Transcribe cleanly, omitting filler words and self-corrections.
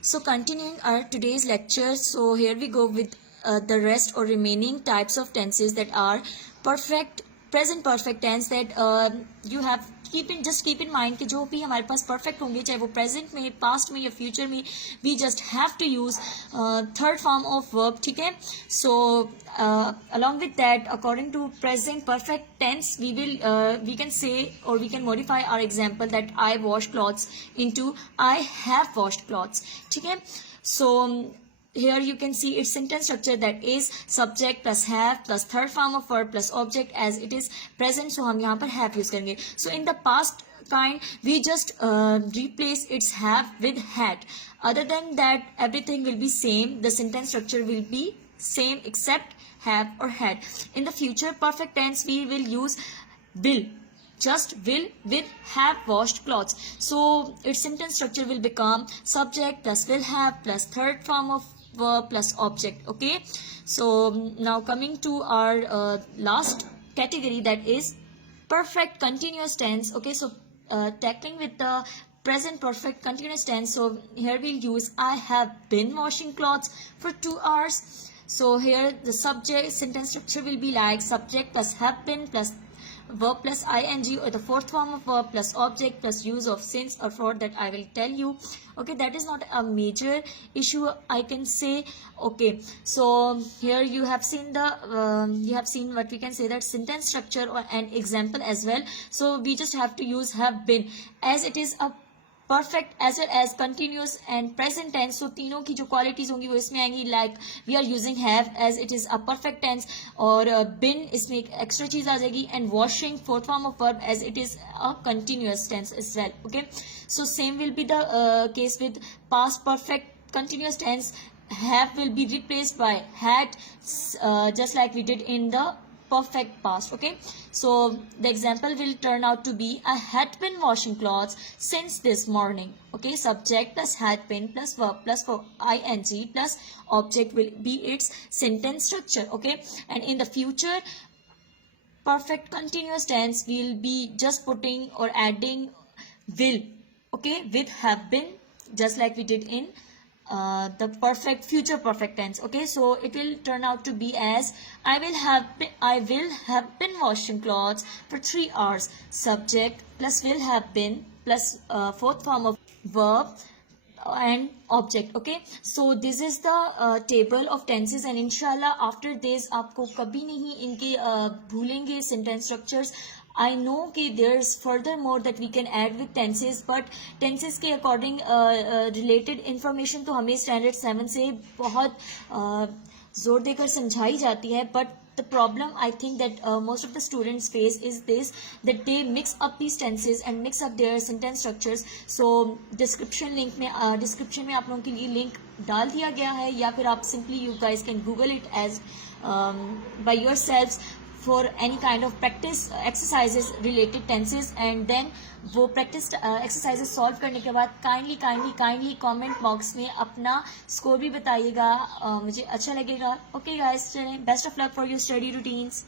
So continuing our today's lecture, so here we go with the rest or remaining types of tenses that are perfect, present perfect tense that you have keep in mind कि जो भी हमारे पास perfect होंगे चाहे वो present में past में या future में we just have to use third form of verb. ठीक है. So along with that, according to present perfect tense, we can say or we can modify our example that I wash clothes into I have washed clothes. ठीक है. So here you can see its sentence structure, that is subject plus have plus third form of verb plus object, as it is present so हम यहाँ पर have use करेंगे. So in the past kind we just replace its have with had. Other than that everything will be same, the sentence structure will be same except have or had. In the future perfect tense we will use will, just will with have washed clothes. So its sentence structure will become subject plus will have plus third form of verb plus object. Okay, so now coming to our last category, that is perfect continuous tense. Okay, so tackling with the present perfect continuous tense, so here we'll use I have been washing clothes for 2 hours. So here the subject sentence structure will be like subject plus have been plus verb plus ing, or the fourth form of verb plus object plus use of since or for, that I will tell you. Okay, that is not a major issue, I can say. Okay, so here you have seen what we can say, that sentence structure or an example as well. So we just have to use have been, as it is a perfect as well as continuous and present tense. So तीनों की जो qualities होंगी वो इसमें आएंगी, like we are using have as it is a perfect tense, और been इसमें एक extra चीज आ जाएगी, and washing fourth form of verb as it is a continuous tense as well. Okay, so same will be the case with past perfect continuous tense. Have will be replaced by had, just like we did in the perfect past. Okay, so the example will turn out to be I had been washing clothes since this morning. Okay, subject plus had been plus verb plus ing plus object will be its sentence structure. Okay, and in the future perfect continuous tense we'll be just putting or adding will, okay, with have been, just like we did in the perfect future perfect tense. Okay, so it will turn out to be as I will have been washing clothes for 3 hours. Subject plus will have been plus fourth form of verb and object. Okay, so this is the table of tenses, and inshallah after this आपको कभी नहीं इनके भूलेंगे sentence structures. I know कि there's furthermore that we can add with tenses, but tenses के according related information तो हमें standard 7 से बहुत जोर देकर समझाई जाती है, but the problem I think that most of the students face is this, that they mix up these tenses and mix up their sentence structures. So description में आप लोगों के लिए link डाल दिया गया है, या फिर आप simply you guys can google it as by yourselves for any kind of practice exercises related tenses, and then वो practice exercises solve करने के बाद kindly comment box में अपना score भी बताइएगा, मुझे अच्छा लगेगा. Okay guys, best of luck for your study routines.